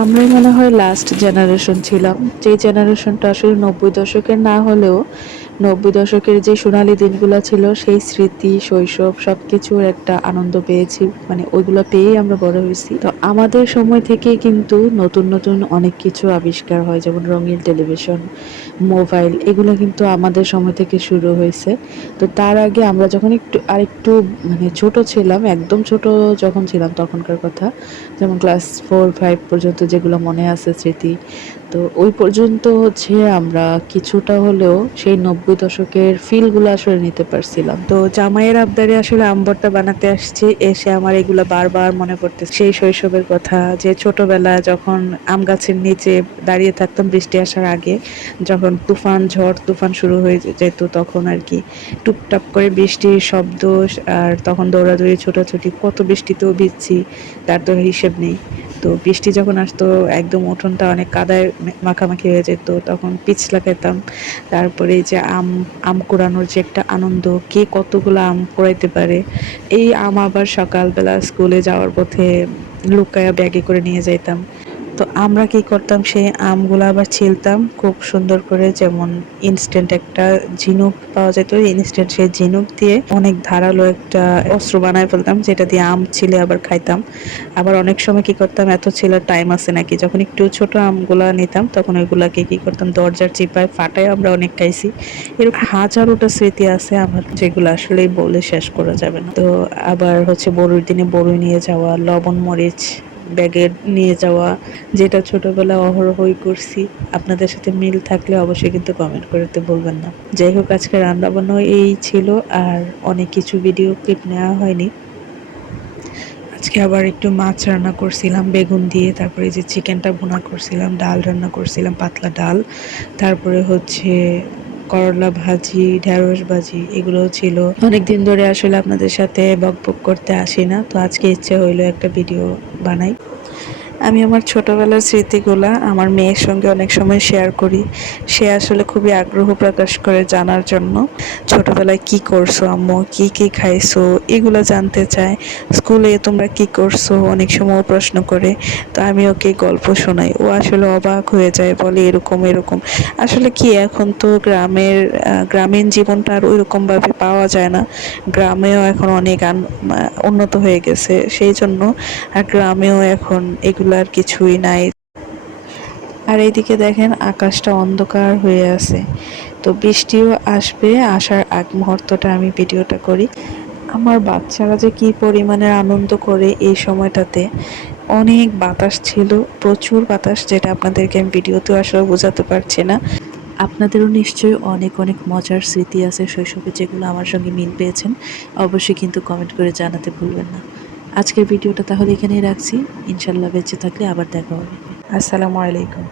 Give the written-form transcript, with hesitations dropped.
আমরাই মনে হয় লাস্ট জেনারেশন ছিলাম, যে জেনারেশনটা আসলে 90 দশকের না হলেও 90 দশকের যে সোনালী দিনগুলো ছিল সেই স্মৃতি, শৈশব সবকিছুর একটা আনন্দ পেয়েছি। মানে ওইগুলো পেয়েই আমরা বড় হয়েছি। তো আমাদের সময় থেকেই কিন্তু নতুন নতুন অনেক কিছু আবিষ্কার হয়, যেমন রঙিন টেলিভিশন, মোবাইল, এগুলো কিন্তু আমাদের সময় থেকে শুরু হয়েছে। তো তার আগে আমরা যখন আরেকটু মানে ছোট ছিলাম, একদম ছোট যখন ছিলাম তখনকার কথা, যেমন ক্লাস 4-5 পর্যন্ত যেগুলো মনে আছে স্মৃতি, তো ওই পর্যন্ত হচ্ছে আমরা কিছুটা হলেও সেই 90 দশকের ফিলগুলো আসলে নিতে পারছিলাম। তো জামাইয়ের আবদারে আসলে আম ভর্তা বানাতে আসছি, এসে আমার এগুলো বারবার মনে পড়তেছে, সেই শৈশবের কথা, যে ছোটবেলা যখন আম গাছের নিচে দাঁড়িয়ে থাকতাম বৃষ্টি আসার আগে, যখন তুফান, ঝড় তুফান শুরু হয়ে যেত, তখন আর কি টুপটাপ করে বৃষ্টির শব্দ, আর তখন দৌড়াদৌড়ি ছোটাছুটি, কত বৃষ্টিতেও ভিজছি তার তো হিসেব নেই। তো বৃষ্টি যখন আসতো একদম উঠোনটা অনেক কাদায় মাখামাখি হয়ে যেত, তখন পিছলা খেতাম। তারপরে এই যে আম আম কুড়ানোর যে একটা আনন্দ, কে কতগুলো আম কুড়াইতে পারে, এই আম আবার সকালবেলা স্কুলে যাওয়ার পথে লুকায়া ব্যাগে করে নিয়ে যাইতাম। তো আমরা কি করতাম, সেই আমগুলো আবার ছিলতাম খুব সুন্দর করে, যেমন ইনস্ট্যান্ট একটা ঝিনুক পাওয়া যেত, ইনস্ট্যান্ট সেই ঝিনুক দিয়ে অনেক ধারালো একটা অস্ত্র বানায় ফেলতাম, যেটা দিয়ে আম ছিলে আবার খাইতাম। আবার অনেক সময় কি করতাম, এত ছিলার টাইম আছে নাকি, যখন একটু ছোট আমগুলা নিতাম তখন ওইগুলাকে কি করতাম দরজার চিপায় ফাটায় আমরা অনেক খাইছি। এরকম হাজারোটা স্মৃতি আছে আমার, যেগুলো আসলে বলে শেষ করা যাবে না। তো আবার হচ্ছে বড়ির দিনে বড়ি নিয়ে যাওয়া, লবণ মরিচ ব্যাগে নিয়ে যাওয়া, যেটা ছোটবেলায় অহরহই করছি। আপনাদের সাথে মিল থাকলে অবশ্যই কিন্তু কমেন্ট করতে বলবেন না। যাই হোক, আজকে রান্না বান্না এই ছিল, আর অনেক কিছু ভিডিও ক্লিপ নেওয়া হয়নি। আজকে আবার একটু মাছ রান্না করছিলাম বেগুন দিয়ে, তারপরে যে চিকেনটা ভুনা করছিলাম, ডাল রান্না করছিলাম পাতলা ডাল, তারপরে হচ্ছে করলা ভাজি, ঢেঁড়স ভাজি, এগুলো ছিল। অনেকদিন ধরে আসলে আপনাদের সাথে বকবক করতে আসি না, তো আজকে ইচ্ছে হইলো একটা ভিডিও বানাই। আমি আমার ছোটবেলার স্মৃতিগুলা আমার মেয়ের সঙ্গে অনেক সময় শেয়ার করি। সে আসলে খুবই আগ্রহ প্রকাশ করে জানার জন্য, ছোটবেলায় কি করছো আম্মু, কি কি খাইছো, এগুলো জানতে চায়। স্কুলে তোমরা কি করছো অনেক সময় ও প্রশ্ন করে, তো আমি ওকে গল্প শোনাই, ও আসলে অবাক হয়ে যায়, বলে এরকম এরকম। আসলে কি, এখন তো গ্রামীণ জীবনটা আর ওইরকম ভাবে পাওয়া যায় না। গ্রামেও এখন অনেক উন্নত হয়ে গেছে, সেই জন্য আর গ্রামেও এখন এগুলার কিছুই নাই। আর এইদিকে দেখেন আকাশটা অন্ধকার হয়ে আছে, তো বৃষ্টিও আসবে, আসার আগ মুহূর্তটা আমি ভিডিওটা করি। আমার বাচ্চারা যে কি পরিমাণে আনন্দ করে এই সময়টাতে, অনেক বাতাস ছিল, প্রচুর বাতাস, যেটা আপনাদেরকে আমি ভিডিওতেও আসলে বোঝাতে পারছি না। আপনাদেরও নিশ্চয়ই অনেক অনেক মজার স্মৃতি আছে শৈশবে, যেগুলো আমার সঙ্গে মিল পেয়েছেন। অবশ্যই কিন্তু কমেন্ট করে জানাতে ভুলবেন না। আজকের ভিডিওটা তাহলে এখানেই রাখছি, ইনশাল্লাহ বেঁচে থাকলে আবার দেখা হবে। আসসালামু আলাইকুম।